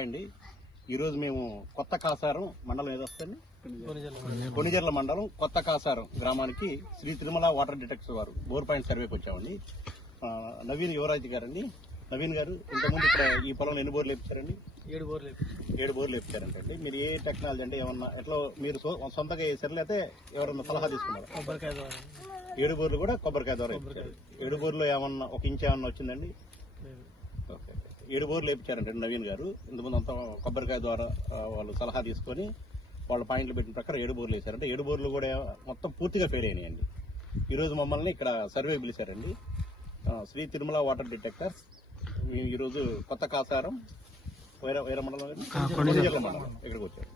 Hi అండి. ఈరోజు మేము కొత్త కాసారం మండలం ఏదొస్తుంది, కొణిజర్ల మండలం కొత్త కాసారం గ్రామానికి శ్రీ తిరుమల వాటర్ డిటెక్టర్ వారు బోర్ పాయింట్ సర్వేకి వచ్చామండి. నవీన్ యువరాజ్ గారండి. నవీన్ గారు ఇంతకుముందు ఇక్కడ ఈ పొలంలో ఎన్ని బోర్లు వేపించారండి? 7 బోర్లు వేపించారంటే మీరు ఏ టెక్నాలజీ అంటే ఏమన్నా ఎట్లా మీరు సొంతగా వేసారు లేకపోతే ఎవరన్నా సలహా తీసుకున్నారు? 7 బోర్లు కూడా కొబ్బరికాయ ద్వారా వేపించారు. 7 బోర్లు ఏమన్నా 1 ఇంచ్ ఏమన్నా వచ్చిందండి? ఓకే. 7 బోర్లు వేపించారంటే నవీన్ గారు. ఇంతకుముందు అంతా కొబ్బరికాయ ద్వారా వాళ్ళు సలహా తీసుకొని వాళ్ళ పాయింట్లు పెట్టిన ప్రకారం 7 బోర్లు వేశారంటే 7 బోర్లు కూడా మొత్తం పూర్తిగా ఫెయిల్ అయినాయండి. ఈరోజు మమ్మల్ని ఇక్కడ సర్వే పిలిచారండి. శ్రీ తిరుమల వాటర్ డిటెక్టర్స్ ఈరోజు కొత్త కాసారం వేరే మండలం కొణిజర్ల మండలం ఇక్కడికి వచ్చారు.